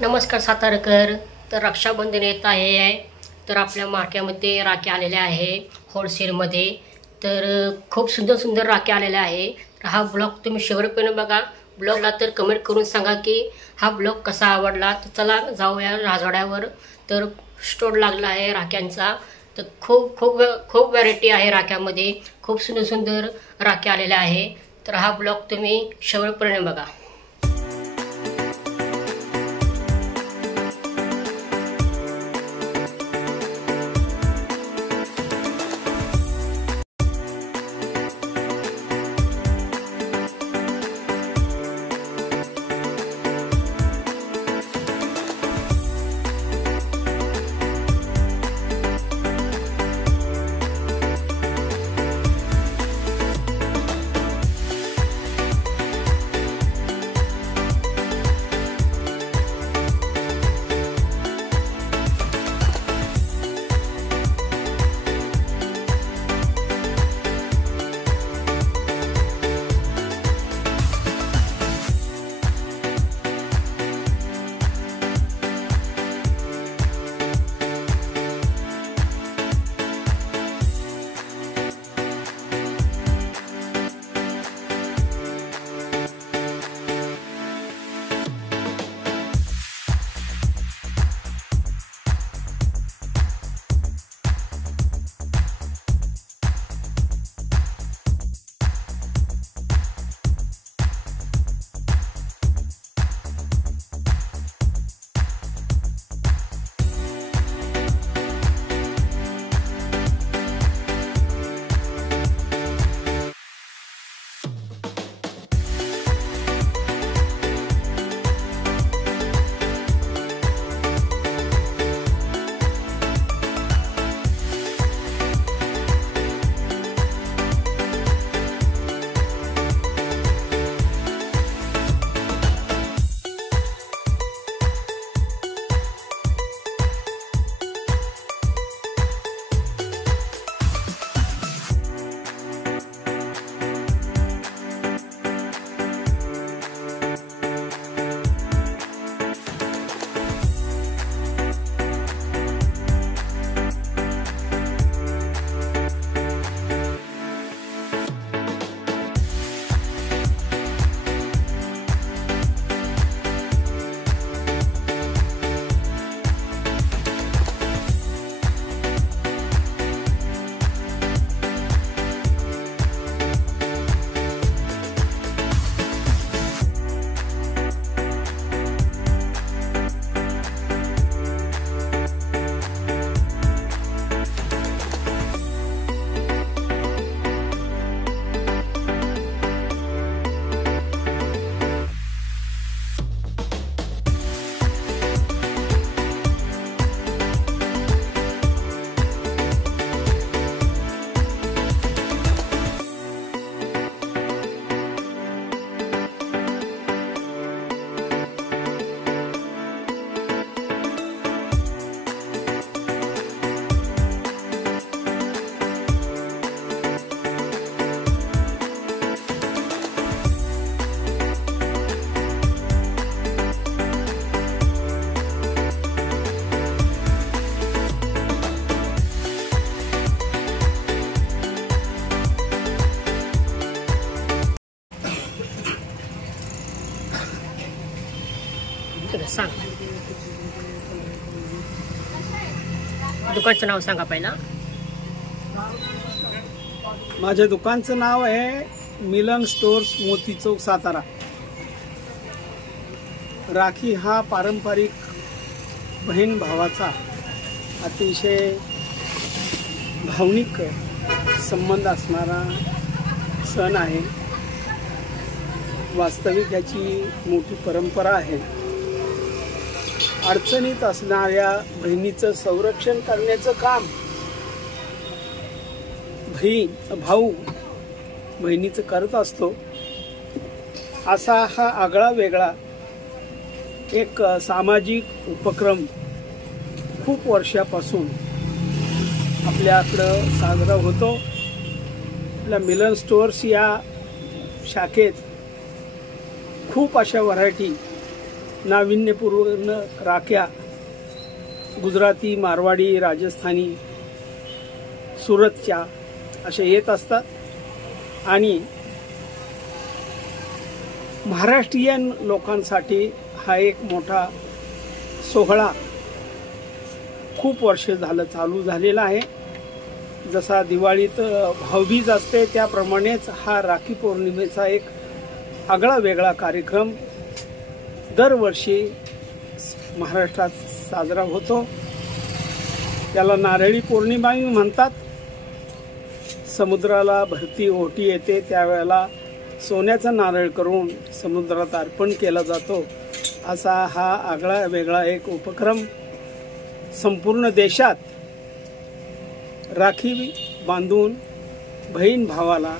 नमस्कार सातारकर। तर रक्षाबंधन येत आहे, तर आपल्या मार्केटमध्ये राखी आलेल्या आहे होलसेलमध्ये। तर खूप सुंदर सुंदर राखी आलेल्या आहे। तर हा ब्लॉग तुम्ही शेवटपर्यंत बघा। ब्लॉगला तर कमेंट करून सांगा की हा ब्लॉग कसा आवडला। तर चला जाऊया राजवाड्यावर। तर स्टोर लागला आहे राख्यांचा। तर खूप खूप खूप व्हरायटी आहे राख्यामध्ये, खूप सुंदर सुंदर राखी आलेल्या आहे। तर हा ब्लॉग तुम्ही शेवटपर्यंत बघा। सांग दुकानचं नाव सांगा पहिला। माझ्या दुकानचं नाव आहे मिलन स्टोर्स, मोती चौक, सातारा। राखी हा पारंपरिक बहीण भावाचा अतिशय भावनिक संबंध असणारा सण आहे। वास्तविक याची मोठी परंपरा आहे। अडचणीत असणाऱ्या बहिणीचं संरक्षण करण्याचं काम भाऊ बहिणीचं करत असतो। असा हा आगळा वेगळा एक सामाजिक उपक्रम खूप वर्षापासून आपल्याकडं साजरा होतो। आपल्या मिलन स्टोअर्स या शाखेत खूप अशा व्हरायटी नाविन्यपूर्ण राख्या गुजराती, मारवाडी, राजस्थानी, सुरतच्या अशा येत असतात आणि महाराष्ट्रीयन लोकांसाठी हा एक मोठा सोहळा खूप वर्ष झालं चालू झालेला आहे. जसा दिवाळीत भाऊबीज असते त्याप्रमाणेच हा राखी पौर्णिमेचा एक आगळा वेगळा कार्यक्रम दरवर्षी महाराष्ट्रात साजरा होतो. त्याला नारळी पौर्णिमाही म्हणतात. समुद्राला भरती ओहोटी येते त्यावेळेला सोन्याचा नारळ करून समुद्रात अर्पण केला जातो. असा हा आगळा वेगळा एक उपक्रम संपूर्ण देशात राखी बांधून बहीण भावाला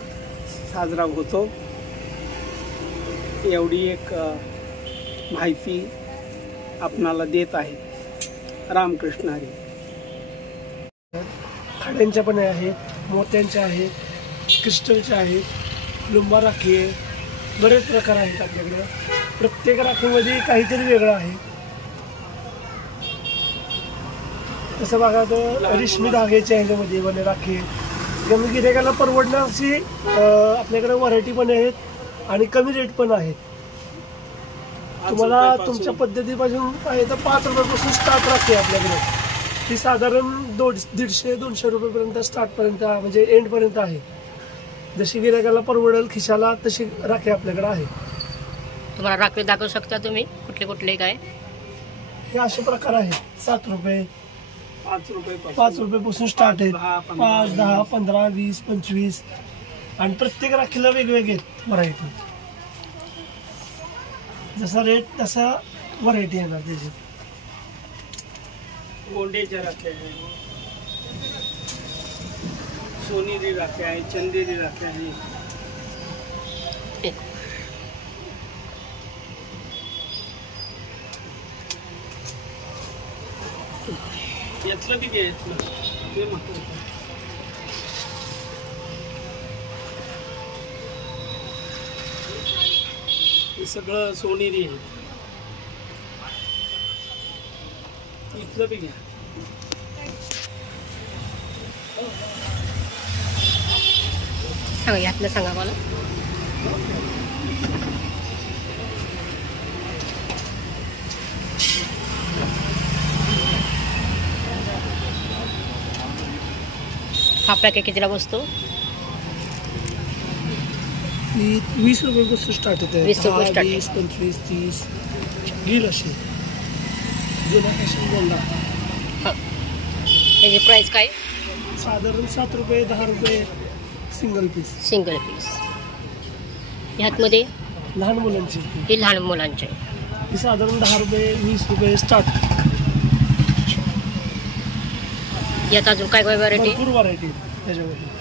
साजरा होतो. एवढी एक माहिती आपणाला देत आहे. रामकृष्ण हरी. खाड्यांच्या पण आहेत, मोत्यांच्या आहेत, क्रिस्टलच्या आहेत, लुंबा राखी आहे, बरेच प्रकार आहेत आपल्याकडे. प्रत्येक राखीमध्ये काहीतरी वेगळं आहे. तसं बघा तर रेशमी धाग्याच्या ह्याच्यामध्ये पण राखी कमी गिऱ्हाईकाला परवडण्याची आपल्याकडे व्हरायटी पण आहेत आणि कमी रेट पण आहेत. तुम्हाला तुमच्या पद्धतीपासून आहे तर 5 रुपयापासून स्टार्ट राखी आपल्याकडे. ती साधारण 150-200 रुपयेपर्यंत स्टार्टपर्यंत म्हणजे एंडपर्यंत आहे. जशी गिऱ्हाईकाला परवडेल खिशाला तशी राखी आपल्याकडे आहे. तुम्हाला राखी दाखवू शकता तुम्ही कुठले कुठले काय? हे असे प्रकार आहेत. 7 रुपये, 5 रुपयापासून स्टार्ट आहेत. 5, 10, 15, 20, 25 आणि प्रत्येक राखीला वेगवेगळे व्हरायटी. जसा रेट तसा व्हरायटी येणार त्याची. गोंड्याच्या राख्या आहे, सोनेरी राख्या आहे, चंदेरी राख्या आहे. यातलं बी घ्यायचं ते महत्वाचं. हे सगळं सोनेरी आहे. इथलं बी घ्या. सांगा यातलं सांगा मला. हा पॅकेट कितीला बसतो? 20 रुपयापासून स्टार्ट होते. 20 रुपये start. 20, 25, 30 घेईल असे जुना फॅशन गोंडा. त्याची प्राइस काय? साधारण 7 रुपये, 10 रुपये सिंगल पीस. Single piece. ह्यातमध्ये लहान मुलांची हे लहान मुलांचे ही साधारण 10 रुपये, 20 रुपये स्टार्ट. यात अजून काय काय व्हरायटी? भरपूर व्हरायटी त्याच्यामध्ये.